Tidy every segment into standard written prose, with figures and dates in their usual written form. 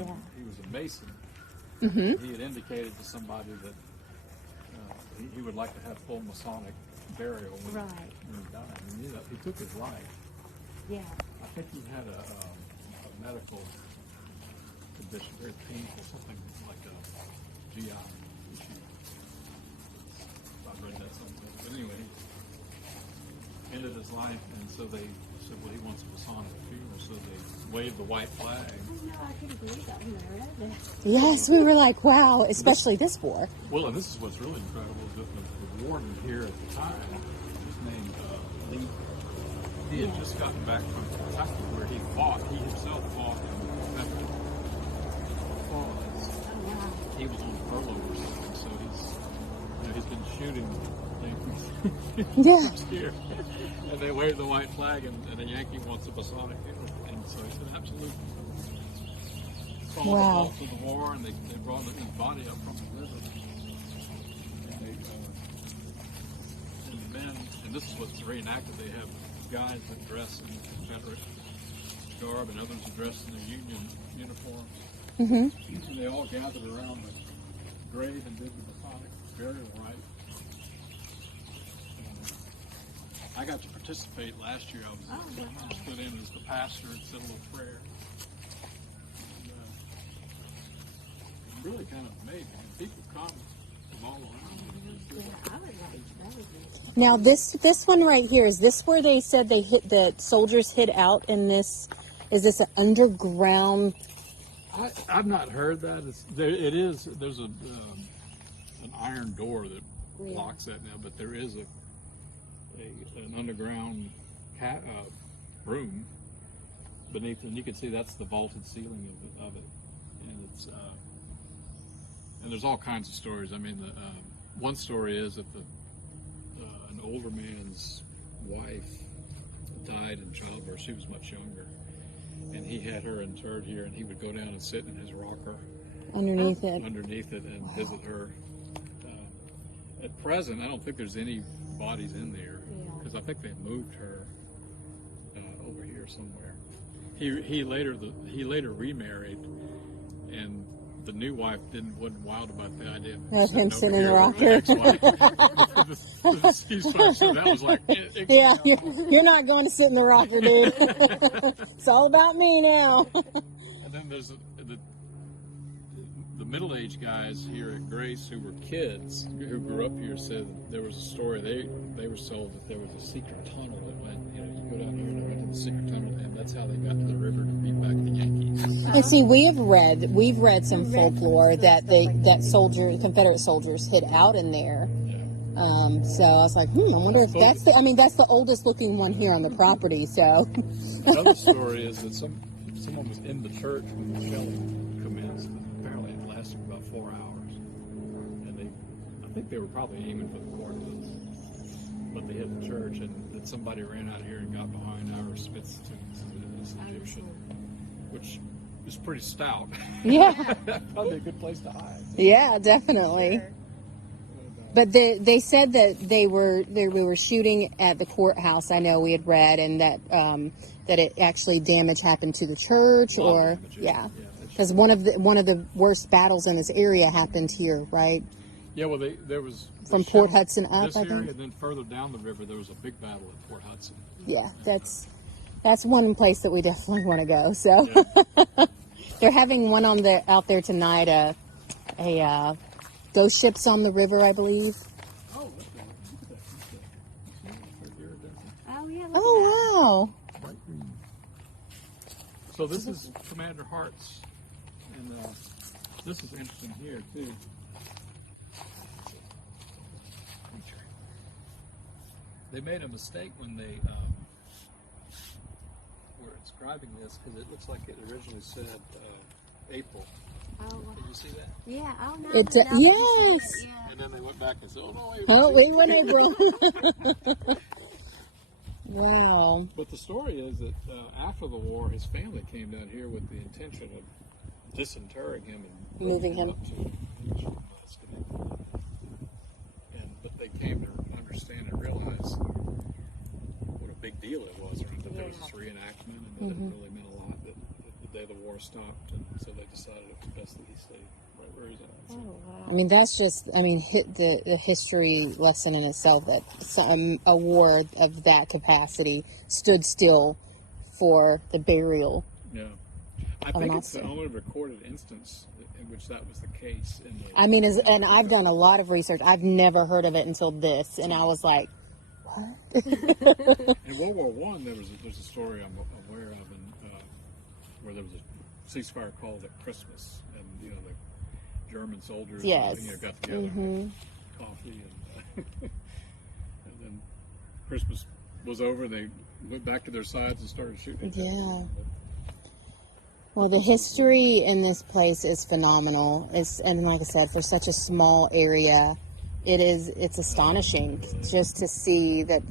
and he was a Mason. Mm-hmm. He had indicated to somebody that he would like to have full Masonic burial when he died. And he took his life. Yeah. I think he had a medical condition, very painful, something like a GI issue. I read that somewhere. But anyway, he ended his life, and so they said, well, he wants a Masonic funeral, so they waved the white flag. Oh, no, I couldn't believe that when I read that. Yes, we were like, wow, especially this war. Well, and this is what's really incredible, is that the warden here at the time was named Lee. He had just gotten back from Kentucky, where he himself fought in the Confederate cause. Oh, wow. He was on furlough or something, so he's been shooting things here. And they waved the white flag, and a Yankee wants a Masonic funeral, and so he said, absolutely. Followed the vault of the war, and they brought his body up from the river. And the men, and this is what's reenacted, they have guys that dress in Confederate garb, and others that dress in their Union uniforms. Mm-hmm. And they all gathered around the grave and did the Masonic burial rite. I got to participate last year. I was put in as the pastor and said a little prayer. And, really kind of amazing. And people come from all around. Now this one right here, is this where they said the soldiers hid out in this? Is this an underground? I've not heard that. There's an iron door that blocks that now, but there is an underground room beneath, and you can see that's the vaulted ceiling of it, and it's and there's all kinds of stories. I mean, one story is that an older man's wife died in childbirth. She was much younger, and he had her interred here, and he would go down and sit in his rocker Underneath it and visit her. At present, I don't think there's any bodies in there, because I think they moved her over here somewhere. He later remarried, and the new wife wasn't wild about the idea of him sitting in the rocker. So that was like, yeah, you're not going to sit in the rocker, dude. It's all about me now. And then there's the middle-aged guys here at Grace who were kids who grew up here said there was a story. They were told that there was a secret tunnel that went, you go down here and went to the secret tunnel, and that's how they got to the river to beat back the Yankees. And see, we've read some folklore that Confederate soldiers hid out in there. So I was like, I wonder if that's the oldest looking one here on the property. So another story is that someone was in the church when the shelling commenced. Apparently it lasted about 4 hours, and I think they were probably aiming for the courthouse, but they hit the church, and then somebody ran out here and got behind Ira Smith's Egyptian, which is pretty stout. Yeah. Probably a good place to hide. Yeah, definitely. Sure. But they said that they were shooting at the courthouse. I know we had read, and that it actually damage happened to the church, because one of the worst battles in this area happened here, right? Yeah, well, there was from Port Hudson up, this I think. Area, and then further down the river, there was a big battle at Port Hudson. Yeah, that's one place that we definitely want to go. So they're having one out there tonight. A ghost ships on the river, I believe. Oh, look at that. Oh, yeah. Oh, wow. So this is Commander Hart's, and this is interesting here, too. They made a mistake when they were inscribing this, because it looks like it originally said April. Oh, wow. Did you see that? Yeah. Oh, no. Yes. Yeah. And then they went back and said, we went April. Wow. But the story is that after the war, his family came down here with the intention of disinterring him and moving him up to but they came to understand and realize what a big deal it was, that there was this reenactment, and that it really meant a lot that the day the war stopped, and so they decided place that he stayed, right where he's at. So, Oh, wow. I mean, that's just, I mean, the history lesson in itself that a war of that capacity stood still for the burial. yeah. I an think it's the officer. only recorded instance in which that was the case. I mean, and I've done a lot of research. I've never heard of it until this, and I was like, what? In World War One, there's a story I'm aware of, where there was a ceasefire called at Christmas, and the German soldiers Yes. got together and had coffee, and and then Christmas was over. They went back to their sides and started shooting. Each other. Well, the history in this place is phenomenal. And like I said, for such a small area, it's astonishing just to see that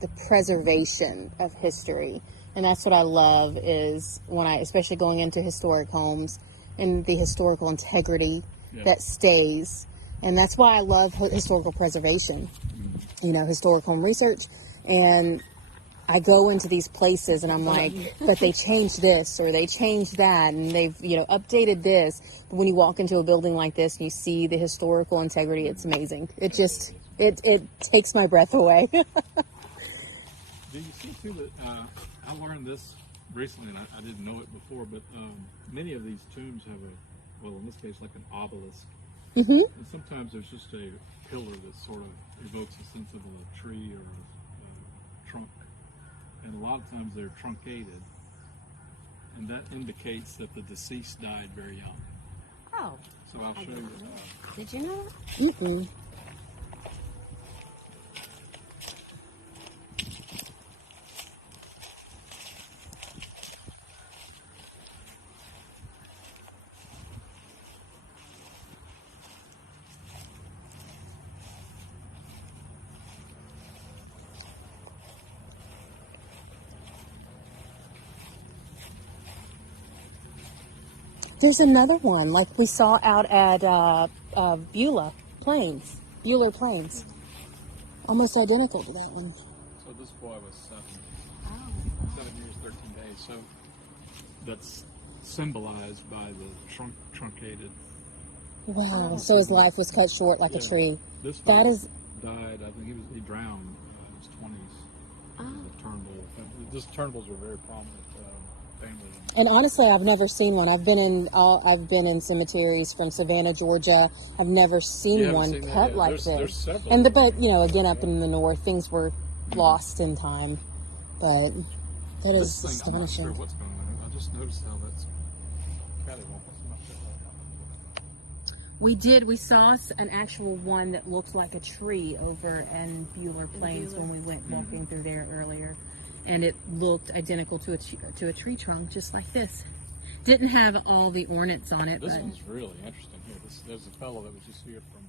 the preservation of history. And that's what I love is especially going into historic homes and the historical integrity that stays. And that's why I love historical preservation, historic home research. And I go into these places and I'm like, but they changed this or they changed that and they've, updated this. But when you walk into a building like this and you see the historical integrity, it's amazing. It just, it takes my breath away. Do you see too that I learned this recently, and I didn't know it before, but many of these tombs have in this case, like an obelisk. Mm-hmm. And sometimes there's just a pillar that sort of evokes a sense of a tree or a trunk. And a lot of times they're truncated, and that indicates that the deceased died very young. Oh. So I'll show you. Did you know that? Mm-mm. There's another one, like we saw out at Beulah Plains. Almost identical to that one. So this boy was 7 years, 13 days. So that's symbolized by the truncated. Wow. So his life was cut short like a tree. This That fellow is, died. I think he drowned in his 20s. Turnbull. Just Turnbulls were very prominent family. and honestly, I've never seen one. I've been in cemeteries from Savannah, Georgia. I've never seen one seen that cut yet. like There's this. several. But again, up in the north, things were lost in time. But that is This thing, I'm not sure astonishing. what's going on. I just noticed how that's cattywampus. I'm not sure what We saw an actual one that looked like a tree over in Beulah Plains when we went walking through there earlier. And it looked identical to a tree trunk, just like this. Didn't have all the ornaments on it, This but one's really interesting here. There's a fellow that was just here from